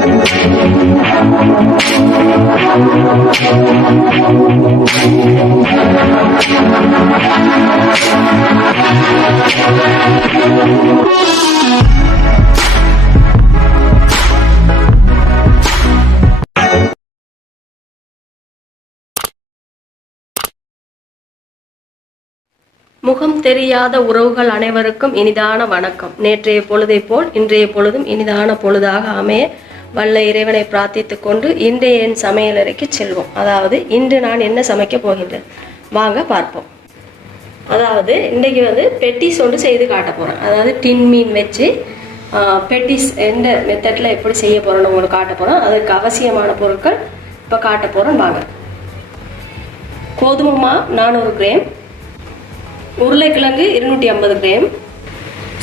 முகம் தெரியாத உறவுகள் அனைவருக்கும் இனிதான வணக்கம். நேற்றைய பொழுதை போல் இன்றைய பொழுதும் இனிதான பொழுதாக அமைய வல்ல இறைவனை பிரார்த்தித்துக் கொண்டு இன்றைய என் சமையலறைக்கு செல்வோம். அதாவது இன்று நான் என்ன சமைக்க போகின்றேன் வாங்க பார்ப்போம். அதாவது இன்றைக்கு பெட்டிஸ் ஒன்று செய்து காட்ட போகிறேன். அதாவது டின் மீன் வச்சு பெட்டிஸ் எந்த மெத்தடில் எப்படி செய்ய போகிறேன்னு உங்களுக்கு காட்ட போகிறேன். அதுக்கு அவசியமான பொருட்கள் இப்போ காட்ட போகிறேன் வாங்க. கோதுமை மாவு 400 கிராம், உருளைக்கிழங்கு 250 கிராம்,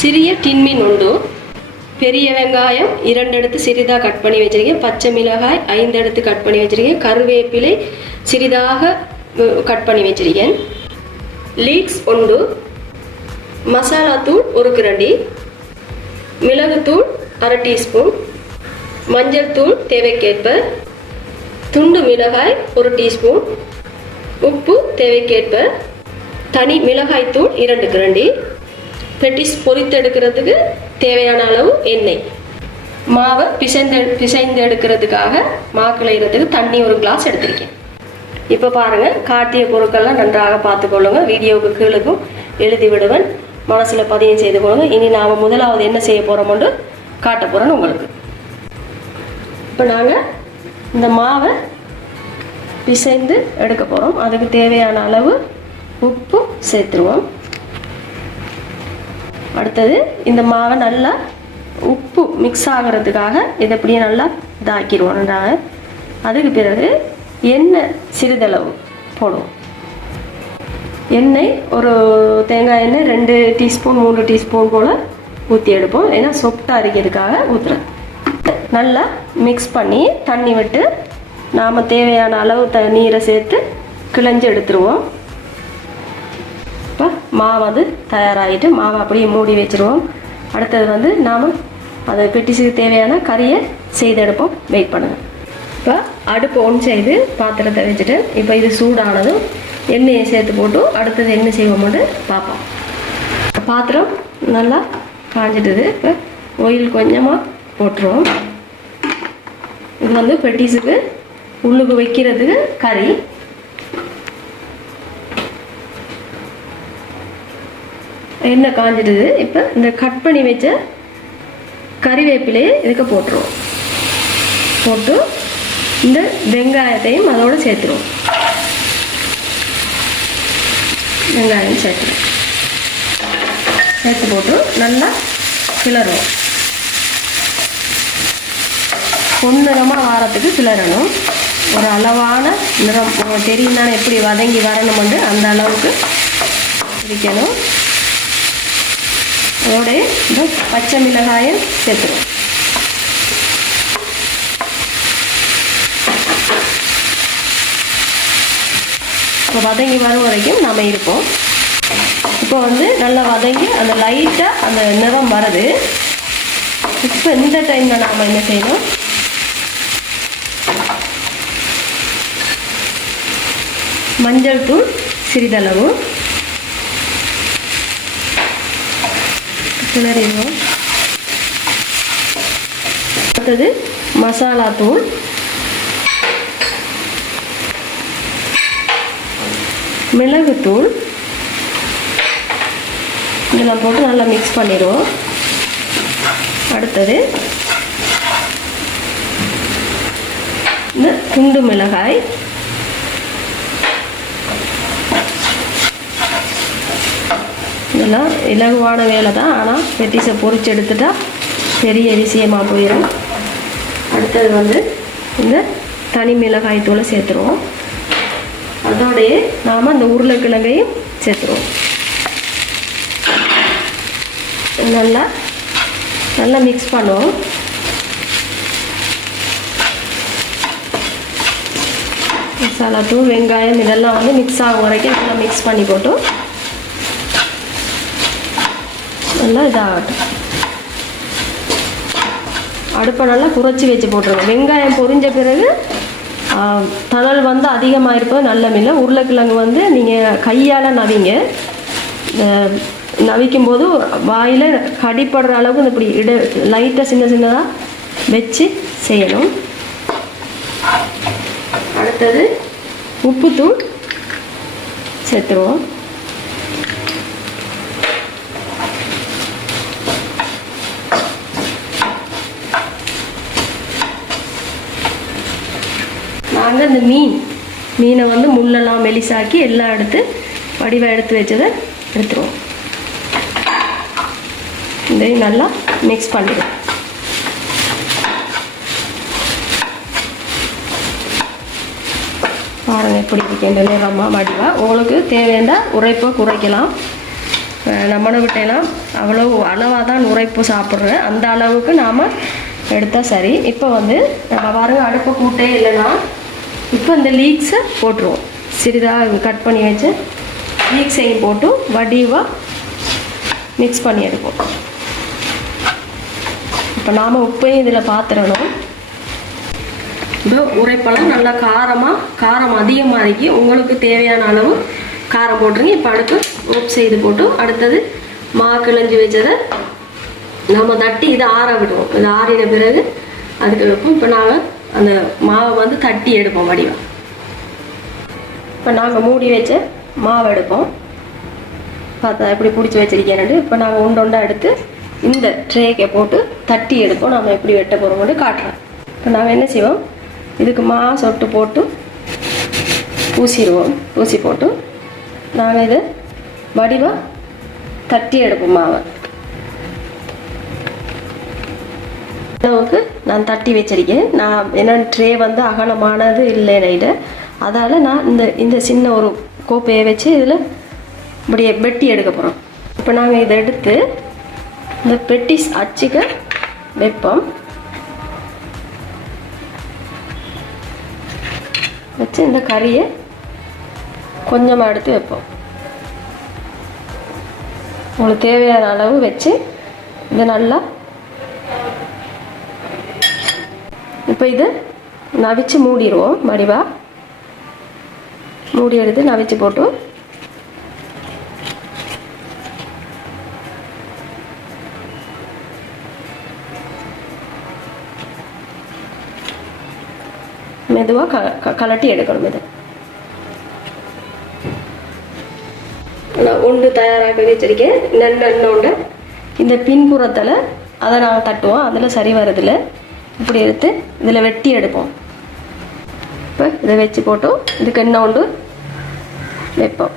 சிறிய டின்மீன் உண்டு, பெரிய வெங்காயம் 2 எடுத்து சிறிதாக கட் பண்ணி வச்சிருக்கேன், பச்சை மிளகாய் 5 எடுத்து கட் பண்ணி வச்சிருக்கேன், கருவேப்பிலை சிறிதாக கட் பண்ணி வச்சிருக்கேன், லீக்ஸ் உண்டு, மசாலா தூள் 1 கிரண்டி, மிளகுத்தூள் 1/2 டீஸ்பூன், மஞ்சள் தூள் தேவைக்கேற்ப, துண்டு மிளகாய் 1 டீஸ்பூன், உப்பு தேவைக்கேற்ப, தனி மிளகாய் தூள் 2 கிரண்டி, பெட்டிஸ் பொரித்தெடுக்கிறதுக்கு தேவையான அளவு எண்ணெய், மாவை பிசைந்து எடுக்கிறதுக்காக மாக்கிளைகிறதுக்கு தண்ணி 1 கிளாஸ் எடுத்திருக்கேன். இப்போ பாருங்கள், காட்டிய பொருட்கள்லாம் நன்றாக பார்த்துக்கொள்ளுங்க. வீடியோவுக்கு கீழுக்கும் எழுதி விடுவேன், மனசில் பதியம் செய்து கொள்ளுங்க. இனி நாம் முதலாவது என்ன செய்ய போகிறோம்னு காட்ட போகிறேன்னு உங்களுக்கு. இப்போ நாங்கள் இந்த மாவை பிசைந்து எடுக்க போகிறோம். அதுக்கு தேவையான அளவு உப்பு சேர்த்துருவோம். அடுத்தது இந்த மாவை நல்லா உப்பு மிக்ஸ் ஆகிறதுக்காக இதை அப்படியே நல்லா இதாக்கிடுவோம் நன்றாக. அதுக்கு பிறகு எண்ணெய் சிறிதளவு போடுவோம். எண்ணெய் ஒரு தேங்காய் எண்ணெய் 2 டீஸ்பூன் 3 டீஸ்பூன் போல் ஊற்றி எடுப்போம். ஏன்னா சொப்டாக அரிக்கிறதுக்காக ஊற்றுறேன். நல்லா மிக்ஸ் பண்ணி தண்ணி விட்டு நாம் தேவையான அளவு நீரை சேர்த்து கிளஞ்சி எடுத்துருவோம். இப்போ மாவு தயாராகிட்டு மாவை அப்படியே மூடி வச்சுருவோம். அடுத்தது நாம் அதை பெட்டிஸுக்கு தேவையான கறியை செய்து எடுப்போம். வெயிட் பண்ணுங்கள். இப்போ அடுப்பு ஒன் செய்து பாத்திரத்தை வச்சுட்டு இப்போ இது சூடானதும் எண்ணெயை சேர்த்து போட்டு அடுத்தது என்ன செய்வோம்னு பார்ப்போம். பாத்திரம் நல்லா காஞ்சிட்டுது. இப்போ ஆயில் கொஞ்சமாக போட்டுருவோம். இது பெட்டிஸுக்கு உள்ளுக்கு வைக்கிறதுக்கு கறி. எண்ணெய் காஞ்சிடுது. இப்போ இந்த கட் பண்ணி வச்ச கறிவேப்பிலையை இதுக்கு போட்டுருவோம். போட்டு இந்த வெங்காயத்தையும் அதோடு சேர்த்துருவோம். வெங்காயம் சேர்த்துருவோம். சேர்த்து போட்டு நல்லா கிளறுவோம். பொன்னிறமாக வாரத்துக்கு கிளறணும். ஒரு அளவான நிறம் தெரியும் தானே எப்படி வதங்கி வரணும்னு அந்த அளவுக்கு இருக்கணும். அதோட இந்த பச்சை மிளகாயை சேர்த்துருவோம். இப்போ வதங்கி வரும் வரைக்கும் நாம் இருப்போம். இப்போ நல்லா வதங்கி அந்த லைட்டாக அந்த நிறம் வருது. இப்போ இந்த டைமில் நாம் என்ன செய்யணும், மஞ்சள் தூள் சிறிதளவு கிளறிடுவோம். அடுத்தது மசாலா தூள், மிளகுத்தூள் இதெல்லாம் போட்டு நல்லா மிக்ஸ் பண்ணிடுவோம். அடுத்தது இந்த துண்டு மிளகாய், இதெல்லாம் இலகுவான வேலை தான். ஆனால் பெட்டிஸை பொரிச்சு எடுத்துட்டா பெரிய விஷயமாக போயிடும். அடுத்தது இந்த தனி மிளகாய் தூளை சேர்த்துருவோம். அதோடையே நாம் அந்த உருளைக்கிழங்கையும் சேர்த்துருவோம். நல்லா நல்லா மிக்ஸ் பண்ணுவோம். மசாலா தூள் வெங்காயம் இதெல்லாம் மிக்ஸ் ஆகும் வரைக்கும் நல்லா மிக்ஸ் பண்ணி போட்டு நல்லா இதாகட்டும். அடுப்பை நல்லா குறைச்சி வச்சு போட்டுருங்க. வெங்காயம் பொரிஞ்ச பிறகு தணல் வந்து அதிகமாக இருப்பது நல்லமில்லை. உருளைக்கிழங்கு வந்து நீங்கள் கையால் நவிங்க. நவிக்கும் போது வாயில் கடிப்படுற அளவுக்கு இப்படி லைட்டாக சின்ன சின்னதாக வச்சு செய்யணும். அடுத்தது உப்புத்தூள் சேர்த்துருவோம். நாங்கள் இந்த மீனை வந்து முள்ளெல்லாம் மெலிசாக்கி எல்லாம் எடுத்து வடிவாக எடுத்து வச்சதை எடுத்துருவோம். இதையும் நல்லா மிக்ஸ் பண்ணிடுவோம். பாருங்கள் எப்படி இருக்கின்ற நேரமாக வடிவாக. உங்களுக்கு தேவையான உரைப்பை குறைக்கலாம். நம்மளை விட்டெல்லாம் அவ்வளோ அளவாக தான் உரைப்பு சாப்பிட்றேன், அந்த அளவுக்கு நாம் எடுத்தால் சரி. இப்போ வந்து நம்ம பாருங்கள் அடுப்பை கூட்டே இல்லைன்னா இப்போ இந்த லீக்ஸை போட்டுருவோம். சிறிதாக கட் பண்ணி வச்சு லீக்ஸையும் போட்டு வடிவாக மிக்ஸ் பண்ணி எடுப்போம். இப்போ நாம் உப்பையும் இதில் பார்த்துடணும். இப்போ உரைப்பெல்லாம் நல்லா காரம் அதிகமாக இருக்கி உங்களுக்கு தேவையான அளவு காரம் போட்டுருங்க. இப்போ அடுத்து உப்பு செய்து போட்டு அடுத்தது கிளஞ்சி வச்சதை நம்ம தட்டி இதை ஆற விடுவோம். இது ஆறின பிறகு அதுக்கு வைப்போம். இப்போ நாங்கள் அந்த மாவை வந்து தட்டி எடுப்போம் வடிவம். இப்போ நாங்கள் மூடி வச்ச மாவை எடுப்போம். பார்த்தா எப்படி பிடிச்சி வச்சிருக்கேன்னு. இப்போ நாங்கள் உண்டொண்டா எடுத்து இந்த ட்ரேக்கை போட்டு தட்டி எடுப்போம். நம்ம எப்படி வெட்ட போகிறோம்னு காட்டுறோம். இப்போ நாங்கள் என்ன செய்வோம், இதுக்கு சொட்டு போட்டு பூசிடுவோம். பூசி போட்டு நாங்கள் இதை வடிவாக தட்டி எடுப்போம் மாவை. அளவுக்கு நான் தட்டி வச்சிருக்கேன். நான் என்ன ட்ரே வந்து அகலமானது இல்லை நைட்டு, அதால் நான் இந்த சின்ன ஒரு கோப்பையை வச்சு இதில் இப்படியே வெட்டி எடுக்க போகிறோம். இப்போ நாங்கள் இதை எடுத்து இந்த பெட்டிஸ் அச்சிக்க வைப்போம். வச்சு இந்த கறியை கொஞ்சமாக எடுத்து வைப்போம். உங்களுக்கு தேவையான அளவு வச்சு இதை நல்லா இப்போ இது நவிச்சு மூடிடுவோம். வடிவாக மூடி எடுத்து நவிச்சு போட்டு மெதுவாக கலட்டி எடுக்கணும். இது நான் உண்டு தயாராக வச்சிருக்கேன். நன்னொண்டு இந்த பின்புறத்தில் அதை நாங்கள் தட்டுவோம். அதில் சரி வரதில்லை. இப்படி எடுத்து இதில் வெட்டி எடுப்போம். இப்போ இதை வச்சு போட்டு இதுக்கு எண்ணெய் உண்டு வைப்போம்.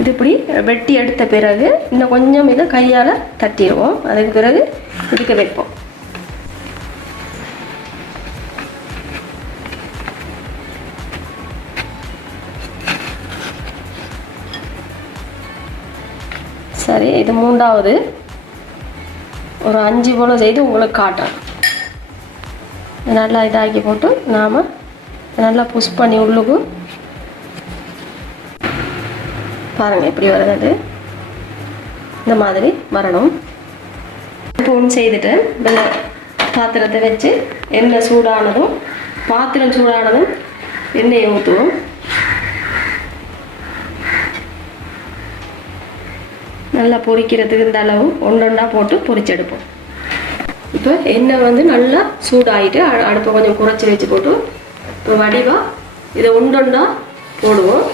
இது இப்படி வெட்டி எடுத்த பிறகு இன்னும் கொஞ்சம் இதை கையால் தட்டிடுவோம். அதுக்கு பிறகு இதுக்கு வைப்போம். சரி, இது மூன்றாவது ஒரு 5 போல செய்து உங்களுக்கு காட்டுறேன். நல்லா இதாக்கி போட்டு நாம் நல்லா புஷ் பண்ணி உள்ளுக்கு பாருங்கள் எப்படி வருது. இந்த மாதிரி வரணும். ஃபோன் செய்துட்டு இந்த பாத்திரத்தை வச்சு எண்ணெய் சூடானதும் பாத்திரம் சூடானதும் எண்ணெயை ஊற்றுவோம். நல்லா பொரிக்கிறதுக்கு இந்த அளவு ஒன்றொண்டா போட்டு பொரிச்செடுப்போம். இப்போ எண்ணெய் வந்து நல்லா சூடாகிட்டு அடுப்பை கொஞ்சம் குறைச்சி வச்சு போட்டு இப்போ வடிவாக இதை ஒன்றொண்டா போடுவோம்.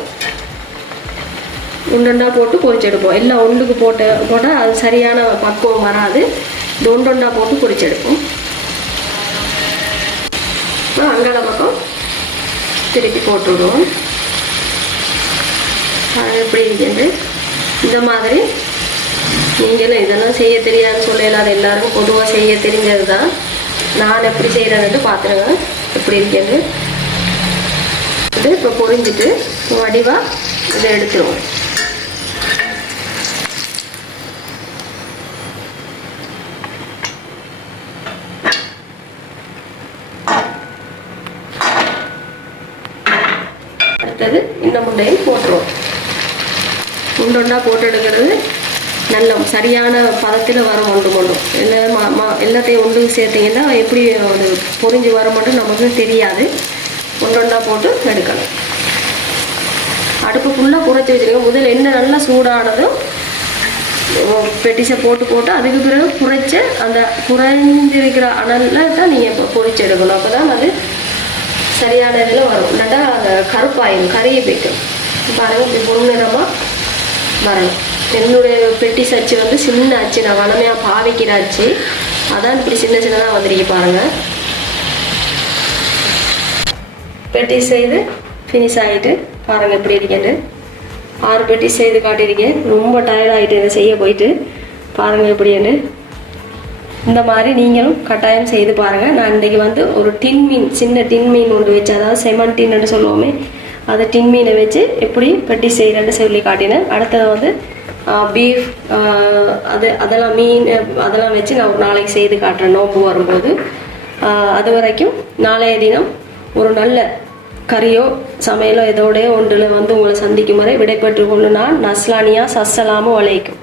உண்டொண்டா போட்டு பொரிச்செடுப்போம். எல்லாம் ஒன்றுக்கு போட்டால் அது சரியான பக்குவம் வராது. இது ஒன்றொண்டா போட்டு பொரிச்செடுப்போம். இப்போ அங்காள பக்கம் திருப்பி போட்டு விடுவோம். எப்படி இருக்குது இந்த மாதிரி. நீங்களும் இதெல்லாம் செய்ய தெரியாதுன்னு சொல்லல, அது எல்லாருக்கும் பொதுவாக செய்ய தெரிஞ்சது தான். நான் எப்படி செய்கிறேன்னு பார்த்துருங்க எப்படி இருக்கிறது. இது இப்போ பொரிஞ்சிட்டு வடிவாக இதை எடுத்துருவோம். சின்ன முண்டையும் போட்டுருவோம். உண்டொண்டா போட்டு எடுக்கிறது நல்ல சரியான பதத்தில் வர மட்டும் எல்லாத்தையும் ஒன்று சேர்த்திங்கன்னா எப்படி அது பொரிஞ்சு வர மட்டும் நமக்கு தெரியாது. ஒன்றொண்டா போட்டு எடுக்கணும். அடுப்பு ஃபுல்லாக குறைச்சி வச்சுருக்கோம். முதல் எண்ணெய் நல்லா சூடானதும் பெட்டிஸை போட்டு அதுக்கு பிறகு குறைச்சி அந்த குறைஞ்சிருக்கிற அனலில் தான் நீங்கள் இப்போ பொரிச்சு எடுக்கணும். அப்போ தான் அது சரியான இதில் வரும். இல்லாட்டா அந்த கருப்பாயும் கறியை போய்க்கும். பாருங்கள் இப்படி பொன்னிறமாக வரணும். என்னுடைய பெட்டிஸ் அச்சு வந்து சின்ன அச்சு, நான் வளமையாக பாவிக்கிற அச்சு, அதான் இப்படி சின்ன சின்னதாக வந்துருக்கு பாருங்கள். பெட்டிஸ் செய்து ஃபினிஷ் ஆகிட்டு பாருங்கள் எப்படி இருக்கேன்னு. 6 பெட்டிஸ் செய்து காட்டியிருக்கேன். ரொம்ப டயர்டாகிட்டு இதை செய்ய போயிட்டு பாருங்கள் எப்படின்னு. இந்த மாதிரி நீங்களும் கட்டாயம் செய்து பாருங்கள். நான் இன்றைக்கி வந்து ஒரு டின் மீன், சின்ன டின் மீன் ஒன்று வச்சு, அதாவது செமன் டின்னு சொல்லுவோமே, அதை டின் மீனை வச்சு எப்படி பெட்டி செய்கிறேன்னு சொல்லி காட்டினேன். அடுத்தது வந்து பீஃப் அதெல்லாம் மீன் அதெல்லாம் வச்சு நான் ஒரு நாளைக்கு செய்து காட்டுறேன் நோம்பு வரும்போது. அது வரைக்கும் நாளைய தினம் ஒரு நல்ல கறியோ சமையலோ இதோடைய ஒன்றில் வந்து உங்களை சந்திக்கும் வரை விடைபெற்று கொண்டு நான் நஸ்லானியா. அஸ்ஸலாமு அலைக்கும்.